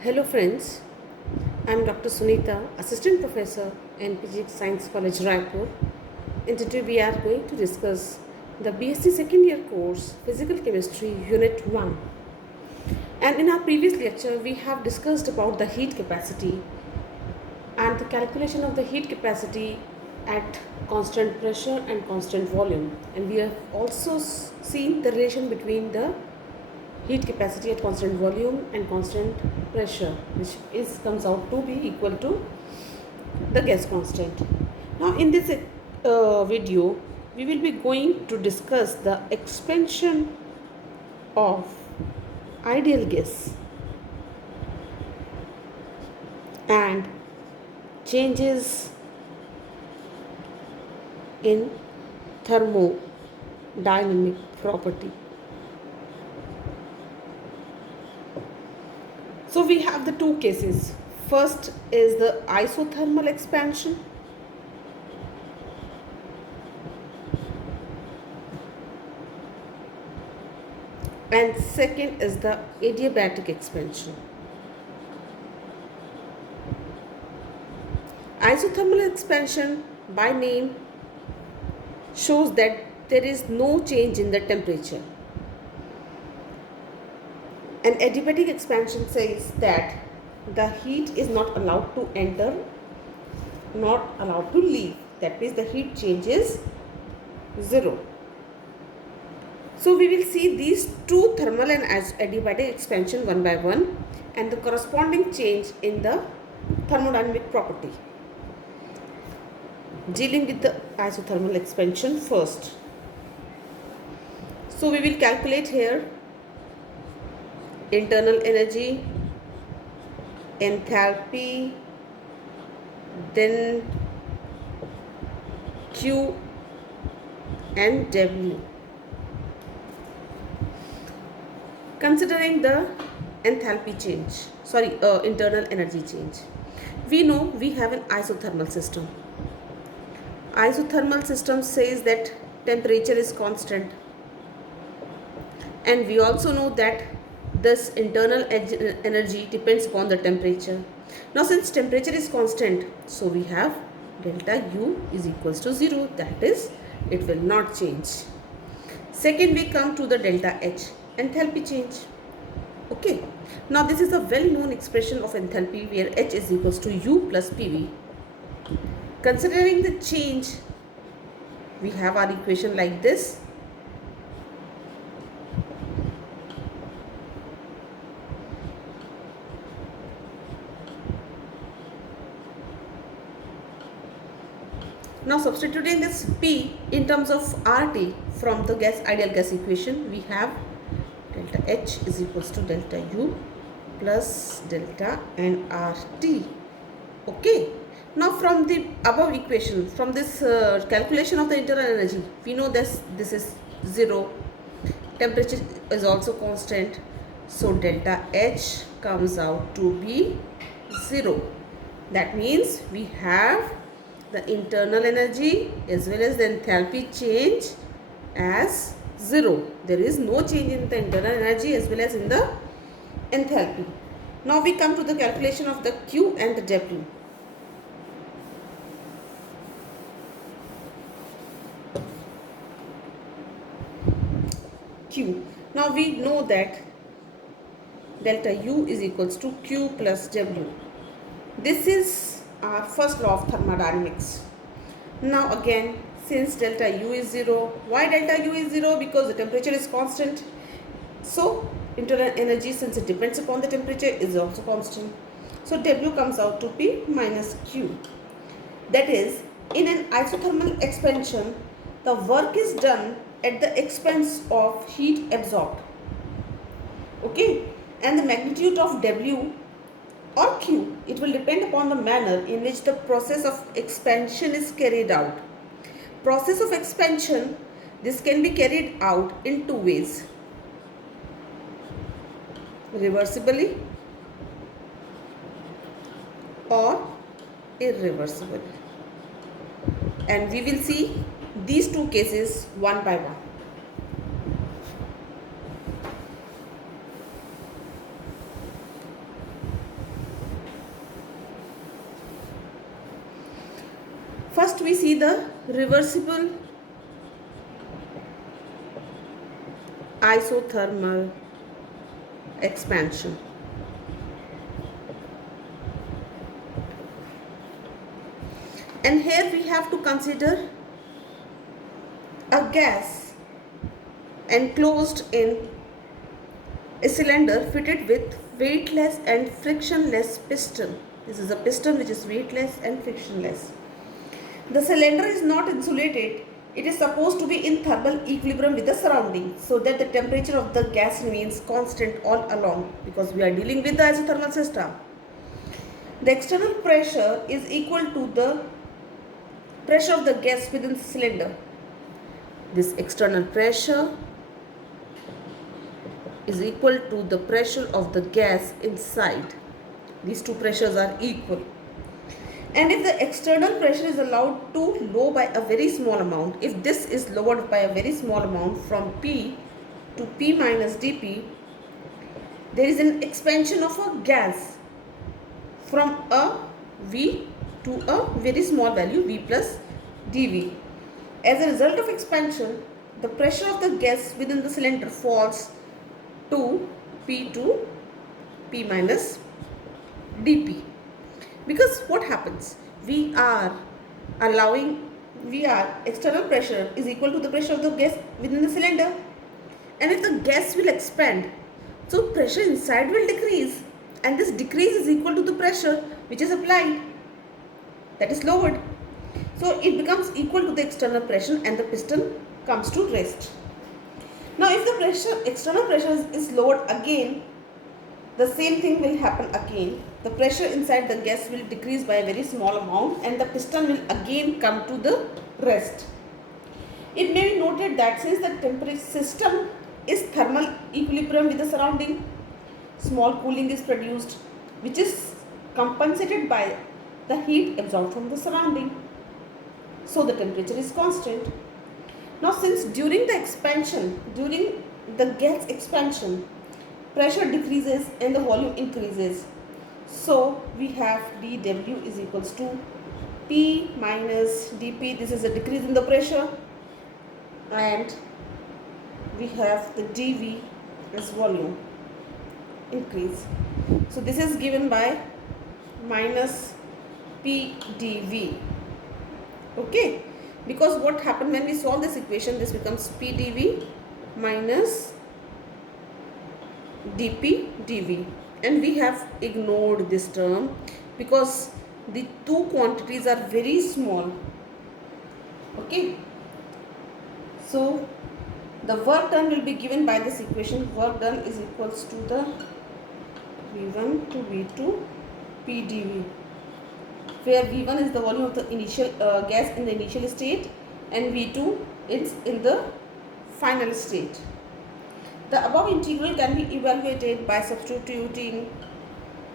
Hello friends, I am Dr. Sunita, Assistant Professor in Physics Science College Raipur, and today we are going to discuss the BSc second year course Physical Chemistry Unit 1. And in our previous lecture we have discussed about the heat capacity and the calculation of the heat capacity at constant pressure and constant volume, and we have also seen the relation between the heat capacity at constant volume and constant pressure, which comes out to be equal to the gas constant. Now in this video we will be going to discuss the expansion of ideal gas and changes in thermodynamic property. So we have the two cases. First is the isothermal expansion, and second is the adiabatic expansion. Isothermal expansion by name shows that there is no change in the temperature, and adiabatic expansion says that the heat is not allowed to enter, not allowed to leave. That means the heat change is zero. So we will see these two thermal and adiabatic expansion one by one and the corresponding change in the thermodynamic property. Dealing with the isothermal expansion first. So we will calculate here internal energy, enthalpy, then Q and W. Considering the enthalpy change, internal energy change, we know we have an isothermal system. Isothermal system says that temperature is constant, and we also know that this internal energy depends upon the temperature. Now since temperature is constant, so we have delta U is equals to 0, that is, it will not change. Second, we come to the delta H, enthalpy change. Okay, now this is a well-known expression of enthalpy where H is equals to U plus PV. Considering the change, we have our equation like this. Now substituting this P in terms of RT from the ideal gas equation, we have delta H is equals to delta U plus delta and RT. Okay. Now from the above equation, from this calculation of the internal energy, we know this is 0. Temperature is also constant. So delta H comes out to be 0. That means we have the internal energy as well as the enthalpy change as 0. There is no change in the internal energy as well as in the enthalpy. Now we come to the calculation of the Q and the W. Q. Now we know that delta U is equals to Q plus W. This is our first law of thermodynamics. Now again, since delta U is 0, why delta U is 0? Because the temperature is constant. So internal energy, since it depends upon the temperature, is also constant. So W comes out to be minus Q. That is, in an isothermal expansion, the work is done at the expense of heat absorbed. Okay, and the magnitude of W or Q, it will depend upon the manner in which the process of expansion is carried out. Process of expansion, this can be carried out in two ways: reversibly or irreversibly, and we will see these two cases one by one. First we see the reversible isothermal expansion. And here we have to consider a gas enclosed in a cylinder fitted with weightless and frictionless piston. This is a piston which is weightless and frictionless. The cylinder is not insulated. It is supposed to be in thermal equilibrium with the surrounding so that the temperature of the gas remains constant all along, because we are dealing with the isothermal system. The external pressure is equal to the pressure of the gas within the cylinder. This external pressure is equal to the pressure of the gas inside. These two pressures are equal. And if the external pressure is allowed to low by a very small amount, if this is lowered by a very small amount from P to P minus dP, there is an expansion of a gas from a V to a very small value V plus dV. As a result of expansion, the pressure of the gas within the cylinder falls to P minus dP. Because what happens? External pressure is equal to the pressure of the gas within the cylinder. And if the gas will expand, so pressure inside will decrease. And this decrease is equal to the pressure which is applied, that is lowered. So it becomes equal to the external pressure and the piston comes to rest. Now if the external pressure is lowered again, the same thing will happen again. The pressure inside the gas will decrease by a very small amount and the piston will again come to the rest. It may be noted that since the temperature system is thermal equilibrium with the surrounding, small cooling is produced, which is compensated by the heat absorbed from the surrounding. So the temperature is constant. Now since during the gas expansion, pressure decreases and the volume increases, so we have dW is equals to P minus dP. This is a decrease in the pressure, and we have the dV as volume increase. So this is given by minus P dV. Okay, because what happened when we solve this equation, this becomes P dV minus dP dV, and we have ignored this term because the two quantities are very small. Okay, so the work done will be given by this equation. Work done is equals to the V1 to V2 P dV, where V1 is the volume of the initial gas in the initial state and V2 is in the final state. The above integral can be evaluated by substituting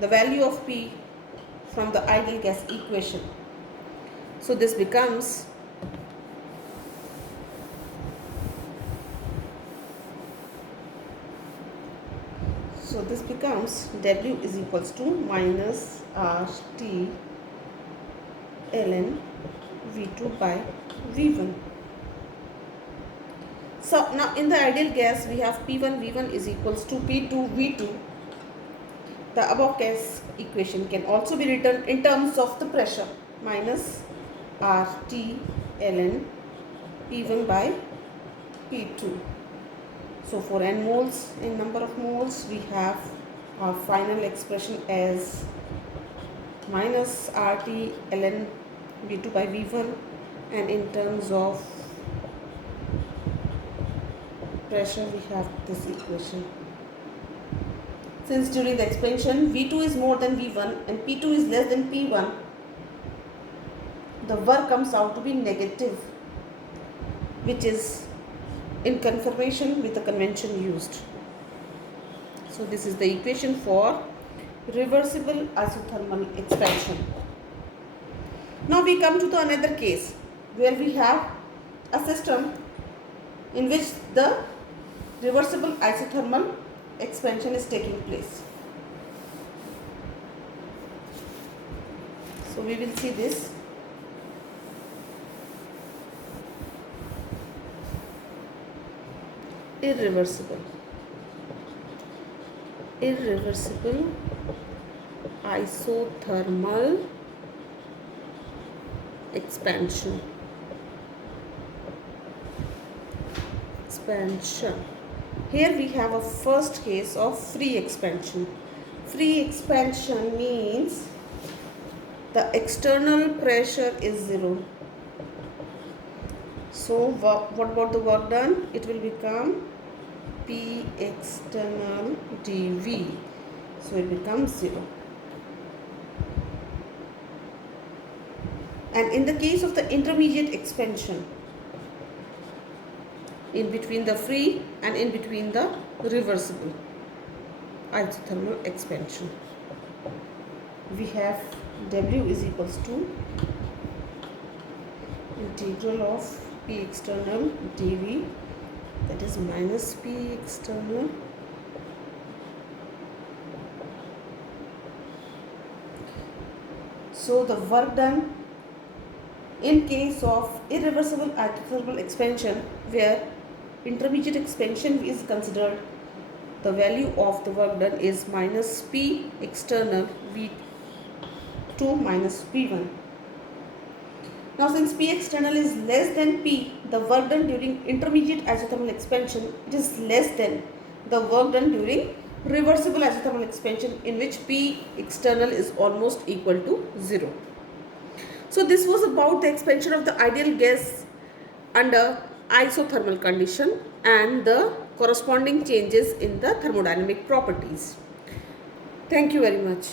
the value of P from the ideal gas equation. So this becomes W is equals to minus RT ln V2 by V1. So now in the ideal gas we have P1 V1 is equals to P2 V2. The above gas equation can also be written in terms of the pressure, minus RT ln P1 by P2. So for n moles in number of moles, we have our final expression as minus RT ln V2 by V1, and in terms of pressure we have this equation. Since during the expansion V2 is more than V1 and P2 is less than P1, the work comes out to be negative, which is in confirmation with the convention used. So this is the equation for reversible isothermal expansion. Now we come to the another case where we have a system in which the reversible isothermal expansion is taking place. So we will see this. irreversible isothermal expansion. Here we have a first case of free expansion. Free expansion means the external pressure is 0. So what about the work done? It will become P external dV. So it becomes 0. And in the case of the intermediate expansion, in between the free and in between the reversible isothermal expansion, we have W is equals to integral of P external dV, that is minus P external so the work done in case of irreversible isothermal expansion, where intermediate expansion is considered, the value of the work done is minus P external V2 minus P1. Now since P external is less than P, the work done during intermediate isothermal expansion, it is less than the work done during reversible isothermal expansion, in which P external is almost equal to 0. So this was about the expansion of the ideal gas under isothermal condition and the corresponding changes in the thermodynamic properties. Thank you very much.